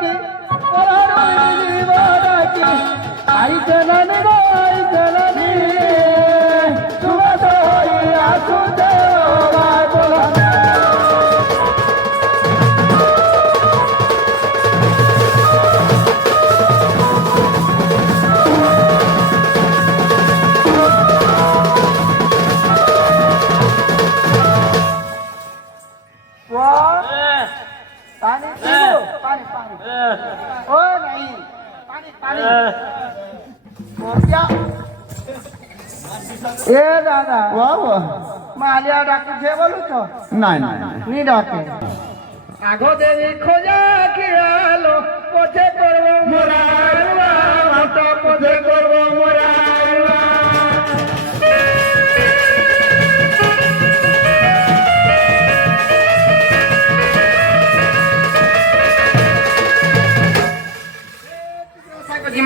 ডাকি ডাকি আইতে নানি গো আইতে নানি তুমি তো আসুতে বলা पानी पानी पानी ओ नहीं पानी पानी क्या ए दादा वाह मालिया डाक्टर छे बोलू तो नहीं नहीं डाके आगो देवी खोजा कियालो पछे करबो मोरारुआ तो पछे करबो मोरारुआ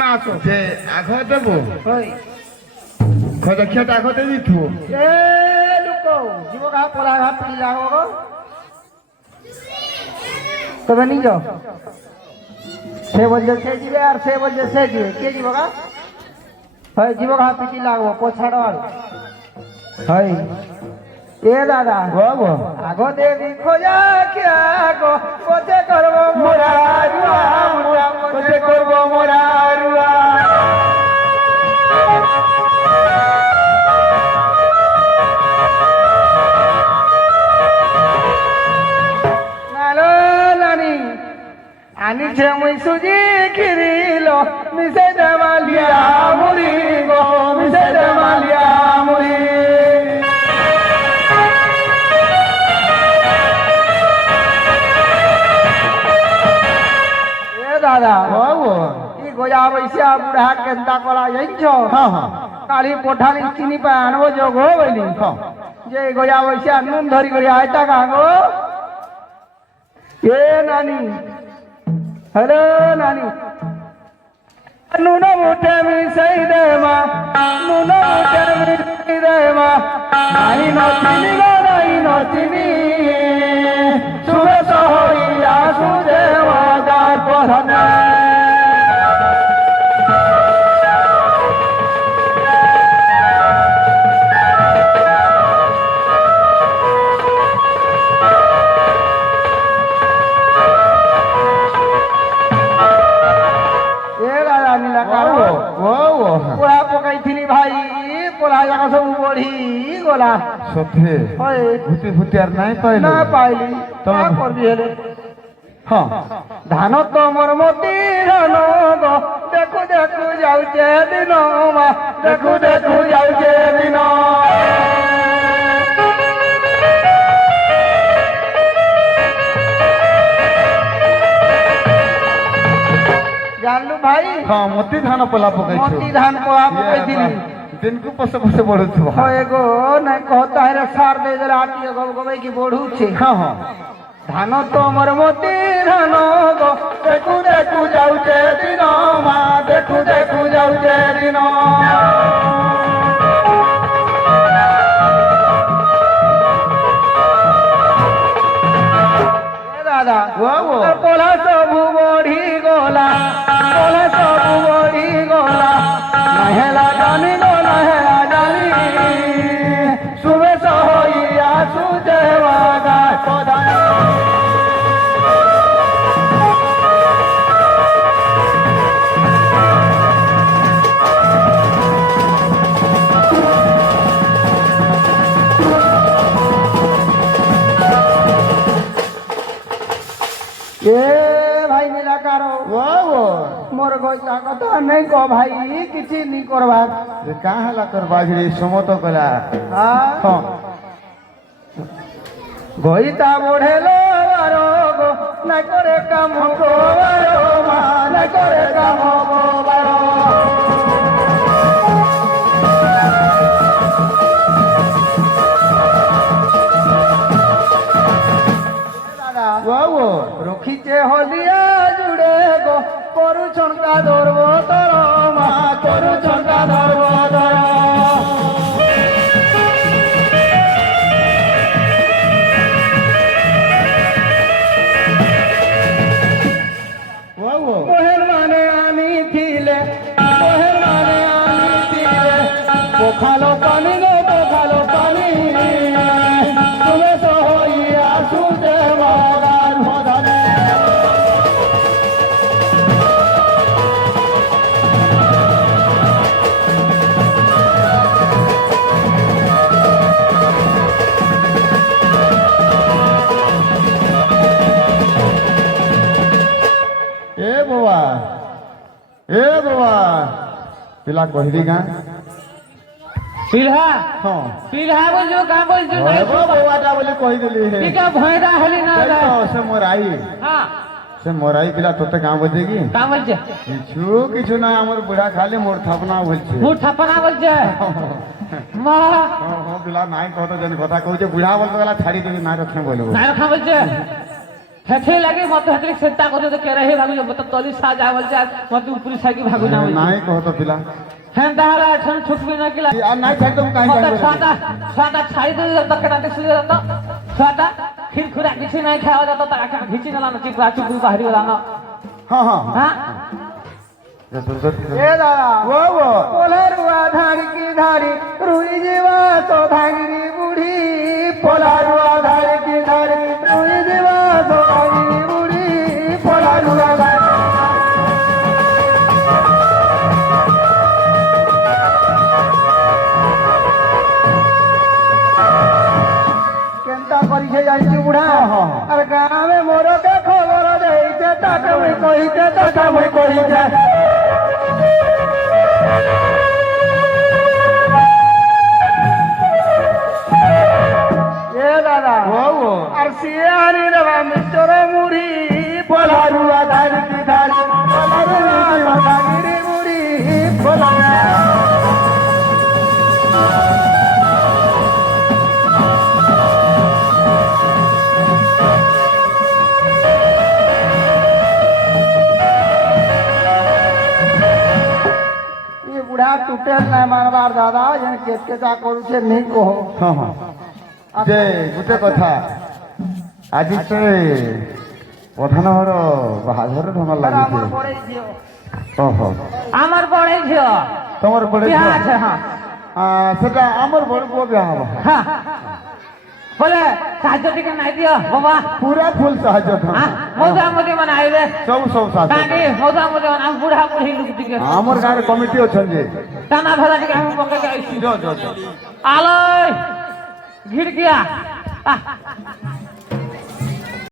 মাছো যে আঘো দেব হই খোঁজা খেটা আঘো দেবি তু এ লুকো জীব গা পড়া ঘাট পিলা লাগো গো তবে নি যাও সে বলছে সে দিবে আর সে বলছে সে দিবে কে দিব গা হই জীব গা পিটি লাগবো পোছাড় হই এ দাদা বাবু আগো দেবী খোঁজা কে আগো পথে করবো মোরারুয়া কোতে করব মোরারুয়া নালো নানি আনি ছে মুই সুজি খিরিলো মিশে দেমালিয়া মুড়ি গো মিশে দেমালিয়া মুড়ি দাদা বাবু ই গোজা বৈশা বুড়া কেন্তা কলা যাইছ হ্যাঁ হ্যাঁ কালি পঠালি চিনি পা আনবো যোগ বলি হ্যাঁ যে গোজা বৈশা নুন ধরি করে আয়টা গাঙ্গো এ নানি হ্যালো নানি নুন মুঠে মিশাই দে মা নুন মুঠে মিশাই দে মা নাই নচিনি গো নাই নচিনি সুরে সহইয়া সুরে বাজার পড়ানা পোড়া পকাইছিলি ভাই পোড়া জায়গা সব বড়ি গোলা সত্যি হয় ভূতি ভূতি আর নাই পাইলে না পাইলি তবে- তা করবি হেলে হ্যাঁ ধান তোমর মতি ধান গো দেখু দেখু যাউছে দিন মা দেখু দেখু যাউছে দিন জানলু ভাই হ্যাঁ মতি ধান পোলা পকাইছো মতি ধান পোড়া পকাইছিলি দিনକୁ পছে পছে বଢୁଥିବ হয় গো নাই কহতা হেরে সার দেই দেলে আটিয়ে গব গবাই কি বঢ়ুছে হ্যাঁ হ্যাঁ ধান তোমর মতি ধান গো দেখু দেখু যাউছে দিন মা দেখু দেখু যাউছে দিন দাদা বাবু পোলা সবু বড়ি গোলা পোলা সবু বড়ি গোলা নাহেলা জানি গো নাহেলা জানি সুবে সহইয়া সুজে বাগা প্রধান এ ভাই নিলাকারো বাবু মোর গইতা কথা নাই কো ভাই কিছু নি করবা যে কাঁ হেলা তোর বাজরি সমত কলা হ্যাঁ হ্যাঁ গইতা বড়েলো আরো গো না করে কাম গো আরো মা না করে কাম গো আরো দাদা বাবু রখিছে হলিয়া জুড়ে গো করু ছনকা ধরব তোর মা করু ছনকা ধরব তোর খালো পানি গো তো খালো পানি তুমি তো হইয়া শুনতে বাগান ভদানে ଏ ବାବା ପିଲା କହିବି ଗାଁ ପିଲା ହଁ ପିଲା ବୋଲଛୁ କାଁ ବୋଲଛୁ ବାବାଟା ବୋଲି କହିଦେଲି ହେ ଟିକେ ଭୟଟା ହେଲି ନା ସେ ମୋର ଆଇ ହଁ ସେ ମୋର ଆଇ ପିଲା ତୋତେ କାଁ ବଲছে କି କାଁ ବୋଲছে কিছু নাই আমার বুড়া খালি মোর থাপনা বলছে ମୁଁ ଠାପନା ବୋଲছে মা ହଁ ପିଲା ନାଇଁ କହ ତ ଯେନ୍ କଥା କହୁଛେ ବୁଢା ବলତେ ଗଲା ଛାଡିଦେବି ନାଇଁ ରଖେ ବୋଲବ ନାଇଁ ରଖା ବୋଲছে ସେଥି ଲାଗି ମତେ ହେତିକି ଚିନ୍ତା କରୁଛ ତ କେରେ ହିଁ ଭାବୁଛ ମତେ ତଲି ସାଜା ବୋଲছে ମତେ ଉପରି ସାଇକି ଭାଗୁ ନା ନାଇଁ କହ ତ ପିଲା ହେନ୍ତା ହେଲା ଏଠନ ଛୁଟବି ନା କିଲା আর নাই ছাড়ি তো কাই মতে জানি ଛୁଆଟା ଛାଡ଼ି ଦେଇ ତ କେଟା ଦେଖି ତ ଛୁଆଟା ଖିରଖୁରା କିଛି ନାଇଁ ଖାଇବା ତ ତାକା ଘିଚି ନେଲା ନା ଚିପା ଚୁପୁ ବାହାରି ଗଲା ନା হ্যাঁ হ্যাঁ হ্যাঁ এ দাদা ও ও পোলারুয়া ধাড়ি কি ধাড়ি রুই জীবা তো ভাঙিনি বুড়ি পোলারুয়া ধাড়ি কি ধাড়ি রুই জীবা তো ভাঙিনি বুড়ি পোলারুয়া ধাড়ি কেনতা করিছে জানিছি বুড়া আর গাঁবে মোরকে খবর দেইছে তাকে মুই কহিছে তাকে মুই কহিছে এ দাদা ও ও আর সিয়ে আনি দেবা মিস্টার মুড়ি পোলারুয়া ধাড়ি কি ধাড়ি পোলারুয়া ধাড়ি মুড়ি পোলারুয়া বুড়া টুটেল নাই মারবার দাদা যেন কেটকেটা করুছে নেই কহ হ্যাঁ হ্যাঁ যে গোটে কথা আজি ସେ ପ୍ରଧାନ ଘର ବାହାଘର ଢଙ୍ଗ ଲାଗୁଛି ଓହୋ আমার বড় ঝিও ତମର ବଡ বিয়া ଝିଅ? আছে হ্যাঁ সেটা আমার বড় পুଅ বিয়া হব হ্যাঁ বলে সাহায্য টিকে নাই দিও বাবা পুরা ফুল সাহায্য হ্যাঁ মজা মজা মানে আইবে ସବୁ ସବୁ সাহায্য কাকি মজা মজা মানে আমি বুড়া বুড়ি লোক টিকে আমার গাঁরে কমিটি অছন যে টানা ভেলা টিকে আমি পকাই আইছি যো যো যো আলোয় ঘিড়কিয়া